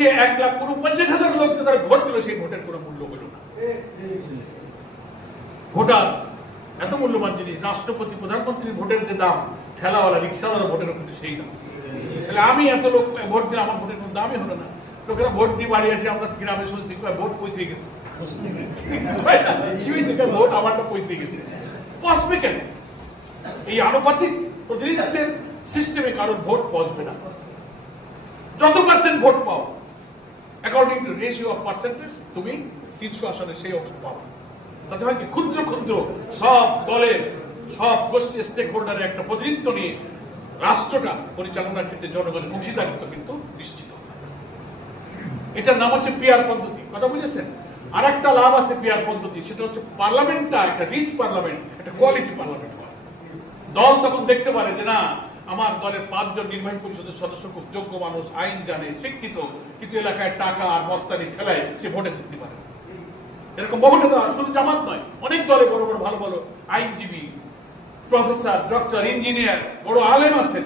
যে 1,49,000 লোক তারা ভোট দিল, সেই ভোটের কোনো মূল্য হইল না। ভোটার এত মূল্যবান জিনিস, রাষ্ট্রপতি প্রধানমন্ত্রীর ভোটের যে দাম, ঠেলাওয়ালা রিক্সাওয়ালার ভোটের কিন্তু সেই দাম। তাহলে আমি এত লোক ভোট দিলে আমার ভোটের কোনো দামই হলো না। লোকেরা ভোট দিয়ে বাড়ি আসে, আমরা গ্রামে শুনছি ভোট পৌঁছে গেছে, কি হয়েছে ভোট আমারটা পৌঁছে গেছে। পৌঁছবে কেন? এই আনুপাতিক প্রতিনিধিত্বের সিস্টেমে কারোর ভোট পৌঁছবে না। যত পার্সেন্ট ভোট পাও according to ratio of percentage, তুমি 300 আসনে সেই অংশ পাও। তাতে হয় কি, ক্ষুদ্র ক্ষুদ্র সব দলের সব গোষ্ঠী স্টেক হোল্ডারের একটা প্রতিনিধিত্ব নিয়ে রাষ্ট্রটা পরিচালনার ক্ষেত্রে জনগণের অংশীদারিত্ব কিন্তু নিশ্চিত। এটার নাম হচ্ছে পিআর পদ্ধতি। কথা বুঝেছেন? আর একটা লাভ আছে পিআর পদ্ধতি, সেটা হচ্ছে পার্লামেন্টটা একটা রিচ পার্লামেন্ট, একটা কোয়ালিটি পার্লামেন্ট হয়। দল তখন দেখতে পারে যে না, আমার দলের 5 জন নির্বাহী পরিষদের সদস্য খুব যোগ্য মানুষ, আইন জানে, শিক্ষিত, কিন্তু এলাকায় টাকা আর মস্তানি ঠেলায় সে ভোটে জিততে পারে। এরকম বহু নেতা, শুধু জামাত নয়, অনেক দলে বড় বড় ভালো ভালো আইনজীবী, প্রফেসর, ডক্টর, ইঞ্জিনিয়ার, বড় আলেম আছেন,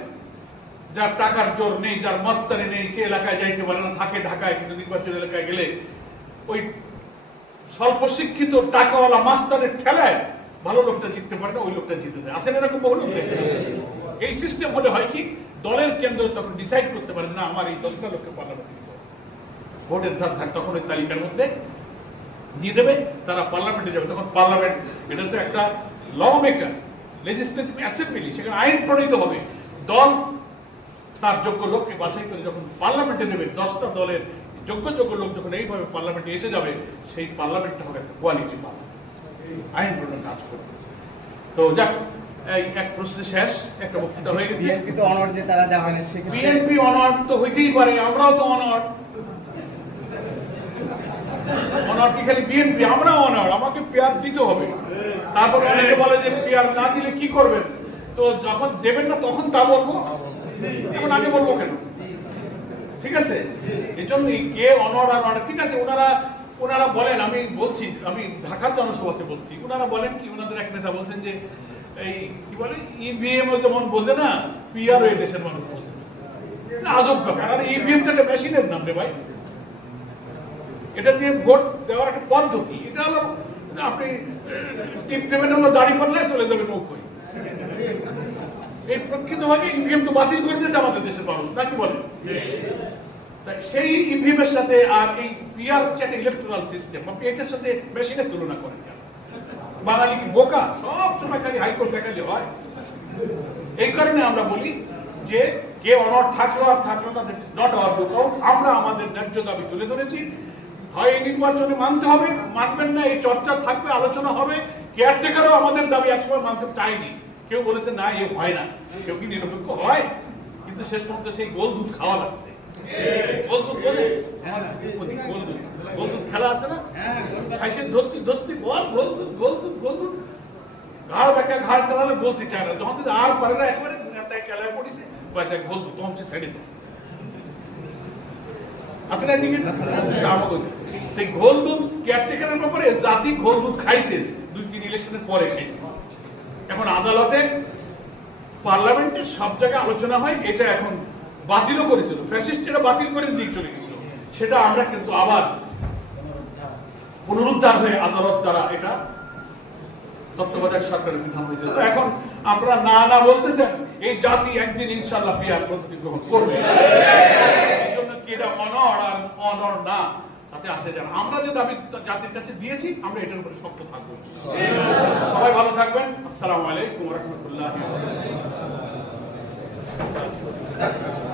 যার টাকার জোর নেই, যার মস্তানি নেই, সে এলাকায় যাইতে পারে না, থাকে ঢাকায়, কিন্তু নির্বাচন এলাকায় গেলে ওই স্বল্প শিক্ষিত টাকাওয়ালা মাস্তানের ঠেলায় ভালো লোকটা জিততে পারে না, ওই লোকটা জিতে দেয়। আসেন এরকম বহু লোক। এই সিস্টেম হলে হয় কি, দলের কেন্দ্র তখন ডিসাইড করতে পারে না আমার এই 10টা লোককে পার্লামেন্টে দিতে হবে, ভোটের ধার তখন ওই তালিকার মধ্যে দিয়ে দেবে, তারা পার্লামেন্টে যাবে। তখন পার্লামেন্ট, এটা তো একটা ল মেকার, লেজিসলেটিভ অ্যাসেম্বলি, সেখানে আইন প্রণীত হবে। দল তার যোগ্য লোককে বাছাই করে যখন পার্লামেন্টে নেবে, 10টা দলের যোগ্য যোগ্য লোক যখন এইভাবে পার্লামেন্টে এসে যাবে, সেই পার্লামেন্টটা হবে একটা কোয়ালিটি পার্লামেন্ট, আইন প্রণয়ন কাজ করবে। তো যাক, এই এক প্রশ্ন শেষ, একটা বক্তৃতা হয়ে গেছে। বিএনপি তো অনড় যে তারা যাবেন, বিএনপি অনড় তো হইতেই পারে, আমরাও তো অনড়। অনড় কি খালি বিএনপি? আমরাও অনড়, আমাকে পিআর দিতে হবে। তারপর অনেকে বলে যে পিআর না দিলে কি করবেন, তো যখন দেবেন না তখন তা বলবো, এখন আগে বলবো কেন? ঠিক আছে, এই জন্যই কে অনড় আর অনড়, ঠিক আছে, ওনারা বলেন, আমি বলছি, আমি ঢাকার জনসভাতে বলছি, ওনারা বলেন কি, ওনাদের এক নেতা বলছেন যে এই কি বলে, ইভিএম ও যেমন বোঝে না, পিআর এই দেশের মানুষ বোঝে না। আজব ব্যাপার। আর ইভিএম তো একটা মেশিনের নাম রে ভাই, এটা দিয়ে ভোট দেওয়ার একটা পদ্ধতি। এটা হলো আপনি টিপ দেবেন, হলো দাড়ি পাল্লায় চলে যাবে নৌকোয়। এই প্রকৃতভাবে ইভিএম তো বাতিল করে দিয়েছে আমাদের দেশের মানুষ, নাকি বলে? সেই ইভিএম এর সাথে আর এই পিআর চ্যাট ইলেকট্রাল সিস্টেম, আপনি এটার সাথে মেশিনের তুলনা করেন কেন? বাঙালি কি বোকা? সব সময় খালি হাইকোর্ট দেখালে হয়? এই কারণে আমরা বলি যে কে অনড় থাকলো আর থাকলো না, that is not our lookout. আমরা আমাদের ন্যায্য দাবি তুলে ধরেছি, হয় এই নির্বাচনে মানতে হবে, মানবেন না, এই চর্চা থাকবে, আলোচনা হবে। কেয়ারটেকারও আমাদের দাবি একসময় মানতে চায়নি, কেউ বলেছে না এ হয় না, কেউ কি নিরপেক্ষ হয়? কিন্তু শেষ পর্যন্ত সেই গোল দুধ খাওয়া লাগছে। গোল দুধ বলে, গোল দুধ খেলা আছে না, ছাইসের ধরতি ধরতি বল, গোল দুধ, গোল দুধ, গোল দুধ, ঘাড় বেঁকা ঘাড় চালালে বলতে চায় না, যখন আর পারে না, একেবারে নেতায় খেলায় পড়িছে, গোল দুধ, তখন সে ছেড়ে দেয়। আছে না এদিকে? সেই গোল দুধ কেয়ারটেকারের ব্যাপারে জাতি গোল দুধ খাইছে 2-3 ইলেকশনের পরে খাইছে। এখন আদালতে, পার্লামেন্টের সব জায়গায় আলোচনা হয়, এটা এখন বাতিলও করেছিল, ফ্যাসিস্ট এটা বাতিল করে দিয়ে চলে গেছিল, সেটা আমরা কিন্তু আবার পুনরুদ্ধার হয়ে আদালত দ্বারা এটা তত্ত্বাবধায়ক সরকারের বিধান হয়েছে। তো এখন আপনারা না না বলতেছেন, এই জাতি একদিন ইনশাআল্লাহ পিআর পদ্ধতি গ্রহণ করবে। এই জন্য কি এটা অনড় আর অনড় না তাতে আসে যান, আমরা যে দাবি জাতির কাছে দিয়েছি, আমরা এটার উপরে শক্ত থাকবো। সবাই ভালো থাকবেন। আসসালামু আলাইকুম ওয়া রাহমাতুল্লাহি ওয়া বারাকাতুহু।